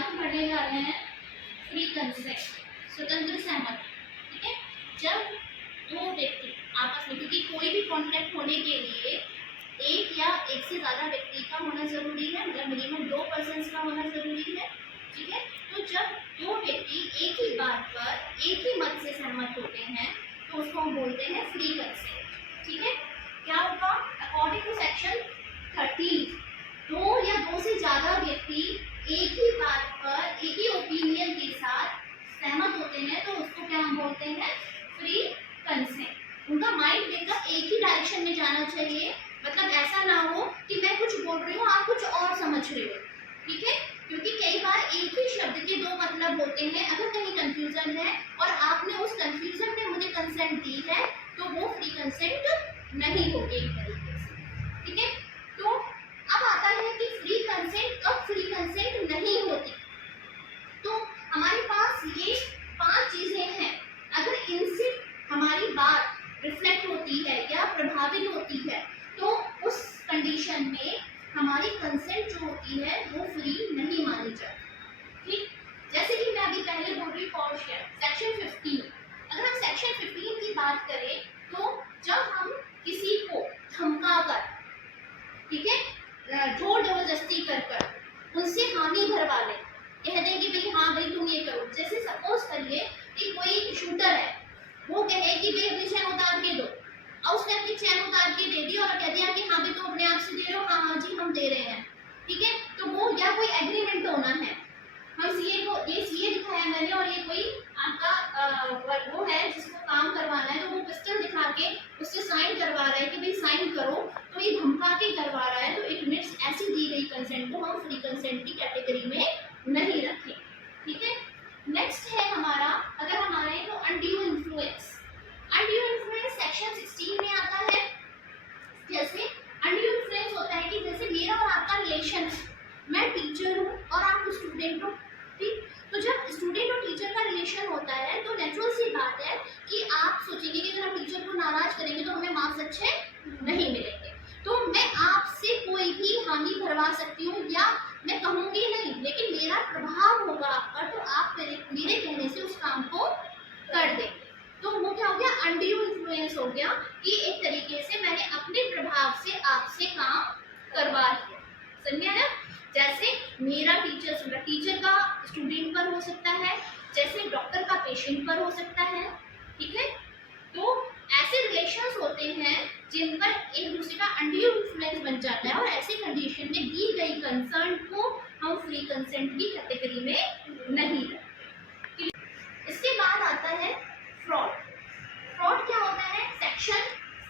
आज हम पढ़ने जा रहे हैं फ्री कंसेंट, स्वतंत्र सहमति। ठीक है, जब दो व्यक्ति आपस में, क्योंकि कोई भी कॉन्टैक्ट होने के लिए एक या एक से ज़्यादा व्यक्ति का होना ज़रूरी है, मतलब मिनिमम 2 पर्सन्स का होना ज़रूरी है। ठीक है, तो जब दो व्यक्ति एक ही बात पर एक ही मत से सहमत होते हैं तो उसको हम बोलते हैं फ्री कंसेंट। ठीक है, क्या होगा? अकॉर्डिंग टू सेक्शन 13, दो या दो से ज़्यादा व्यक्ति एक ही बात पर एक ही ओपिनियन के साथ सहमत होते हैं तो उसको क्या हम बोलते हैं? Free consent. उनका माइंड लेकर एक ही डायरेक्शन में जाना चाहिए, मतलब ऐसा ना हो कि मैं कुछ बोल रही हूँ आप कुछ और समझ रहे हो। ठीक है, क्योंकि कई बार एक ही शब्द के दो मतलब होते हैं। अगर कहीं कंफ्यूजन है और आपने उस कंफ्यूजन में मुझे कंसेंट दी है तो वो फ्री कंसेंट नहीं होगी एक तरीके से। ठीक है, तो अब आता है कि फ्री कंसेंट कब फ्री कंसेंट नहीं होती। तो हमारे पास ये 5 चीजें हैं, अगर इनसे हमारी बात रिफ्लेक्ट होती है या प्रभावित होती है तो उस कंडीशन में हमारी कंसेंट जो होती है वो फ्री नहीं मानी जाती। ठीक, जैसे कि मैं अभी पहले बोल रही कॉशियन सेक्शन 15, अगर हम सेक्शन 15 की बात करें तो जब हम किसी को धमकाकर, ठीक है, जोर जबरदस्ती कर उनसे हानि भरवा लें, कह दें कि भाई हाँ भाई तुम ये करो। जैसे सपोज करिए कि कोई शूटर है, वो कहे कि भाई अपनी चैन उतार के दो, और उसने अपनी चैन उतार के दे दी और कह दिया कि हाँ भाई तुम अपने आप से दे रहे हो, हाँ हाँ जी हम दे रहे हैं। ठीक है, तो वो या कोई एग्रीमेंट होना है, हम सीए को ये सीए दिखाया मैंने और ये कोई आपका वो है जिसको काम करवाना है, तो वो पिस्टल दिखा के उससे साइन करवा रहा है कि भाई साइन करो, तो ये धमका के करवा रहा है, तो इट मीन्स ऐसी दी गई कंसेंट को हम फ्री कंसेंट की कैटेगरी में नहीं रखें। ठीक है, नेक्स्ट है हमारा, अगर हम आए तो undue influence. Undue influence section 16 में आता है। जैसे अनड्यू इन्फ्लुएंस होता है कि जैसे मेरा और आपका रिलेशन है, मैं टीचर हूँ और आप स्टूडेंट हो। ठीक, तो जब स्टूडेंट और टीचर का रिलेशन होता है तो नेचुरल सी बात है कि आप सोचेंगे कि अगर हम टीचर को नाराज करेंगे तो हमें मार्क्स अच्छे नहीं मिलेंगे। तो मैं आपसे कोई भी हानि भरवा सकती हूँ या मैं कहूँगी नहीं, लेकिन मेरा प्रभाव होगा आप पर, तो आप मेरे कहने से उस काम को कर देंगे। तो वो क्या हो गया? अनड्यू इन्फ्लुएंस हो गया कि एक तरीके से मैंने अपने प्रभाव से आपसे काम करवा लिया। समझ आया? जैसे मेरा टीचर का स्टूडेंट पर हो सकता है, जैसे डॉक्टर का पेशेंट पर हो सकता है। ठीक है, तो ऐसे रिलेशंस होते हैं जिन पर एक दूसरे का अनड्यू इन्फ्लुएंस बन जाता है और ऐसी कंडीशन में दी गई कंसेंट को हम फ्री कंसेंट की कैटेगरी में नहीं रखते। इसके बाद आता है फ्रॉड। फ्रॉड क्या होता है? सेक्शन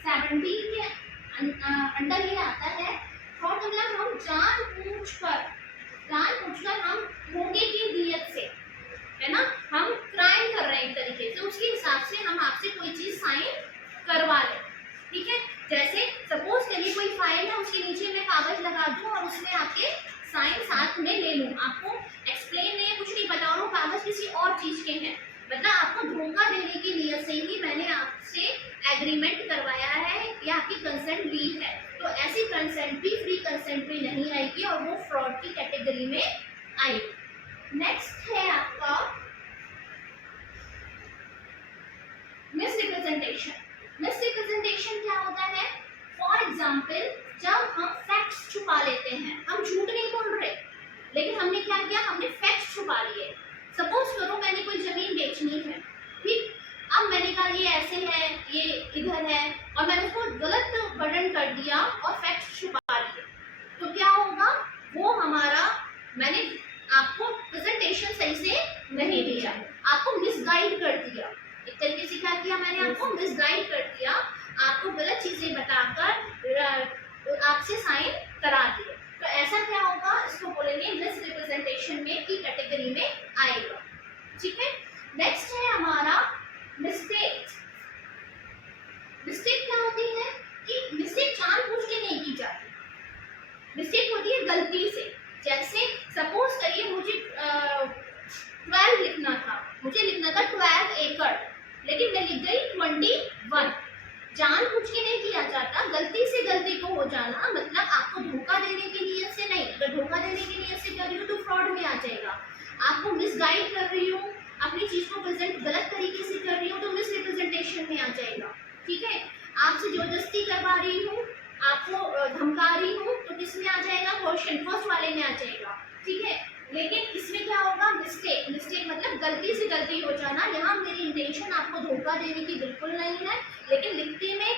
17 के अंडर ये आता है। फ्रॉड मतलब हम जानबूझकर हम धोखे की नीयत से, है ना, हम क्राइम कर रहे हैं एक तरीके से, उसके हिसाब से हम आपसे कोई चीज साइन करवा लें। ठीक है, जैसे सपोज करिए कोई फाइल है, उसके नीचे मैं कागज लगा दूं और उसमें आपके साइन साथ में ले लूं, आपको एक्सप्लेन नहीं, कुछ नहीं पता और वो कागज किसी और चीज के हैं, मतलब आपको धोखा देने की नीयत से ही मैंने आपसे एग्रीमेंट करवाया है या आपकी कंसेंट ली है, तो ऐसी कंसेंट भी फ्री कंसेंट में नहीं आएगी और वो फ्रॉड की कैटेगरी में आएगी। नेक्स्ट है आपका मिसरिप्रेजेंटेशन। मिसरिप्रेजेंटेशन क्या होता है? फॉर एग्जाम्पल, जब हम फैक्ट्स छुपा लेते हैं, हम झूठ नहीं बोल रहे लेकिन हमने क्या किया? हमने फैक्ट्स छुपा लिए। सपोज करो मैंने कोई जमीन बेचनी है, ठीक, अब मैंने कहा ये ऐसे है, ये इधर है, और मैंने उसको गलत वर्णन कर दिया और फैक्ट्स छुपा लिए, तो क्या होगा? वो हमारा, मैंने आपको प्रेजेंटेशन सही से नहीं दिया, आपको मिसगाइड कर दिया, एक तरीके से क्या किया मैंने? आपको मिसगाइड कर दिया, आपको गलत चीजें बताकर आपसे साइन करा दिए, तो ऐसा क्या होगा? इसको बोलेंगे मिसरिप्रेजेंटेशन में की कैटेगरी में आएगा। ठीक है, नेक्स्ट है हमारा मिस्टेक। मिस्टेक क्या होती है? कि मिस्टेक जानबूझ के नहीं की जाती, मिस्टेक होती है गलती से। जैसे सपोज करिए मुझे 12 लिखना था, मुझे लिखना था 12 एकड़, लेकिन मैं लिख गई 21। जानबूझ के नहीं किया जाता, गलती से गलती को हो जाना, मतलब आपको धोखा देने की नीयत से नहीं, अगर धोखा देने की नीयत से कर रही हो तो फ्रॉड में आ जाएगा। आपको मिसगाइड कर रही हूँ, अपनी चीज को प्रेजेंट गलत तरीके से कर रही हूँ तो मिस रिप्रेजेंटेशन में आ जाएगा। ठीक है, आपसे जबरदस्ती करवा रही हूँ, आपको धमका रही हूँ तो किस में आ जाएगा, क्वेश्चन फर्स्ट वाले में आ जाएगा। ठीक है, लेकिन इसमें क्या होगा, मिस्टेक। मिस्टेक मतलब गलती से गलती हो जाना। यहाँ मेरी इंटेंशन आपको धोखा देने की बिल्कुल नहीं है, लेकिन लिखते में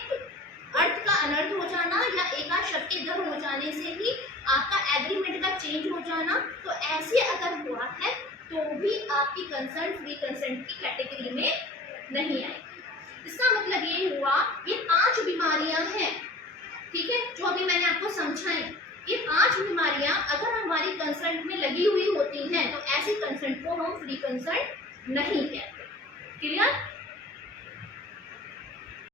अर्थ का अनर्थ हो जाना या एक आध शब्द के इधर हो जाने से ही आपका एग्रीमेंट का चेंज हो जाना, तो ऐसे अगर हुआ है तो भी आपकी कंसर्न फ्री कंसेंट की कैटेगरी में नहीं आएगी। इसका मतलब ये हुआ ये 5 बीमारियां हैं, ठीक है, जो अभी मैंने आपको समझाई। ये 5 बीमारियां अगर हमारी कंसर्ट में लगी हुई होती हैं तो ऐसी कंसर्ट को हम फ्री कंसर्ट नहीं कहते। क्लियर?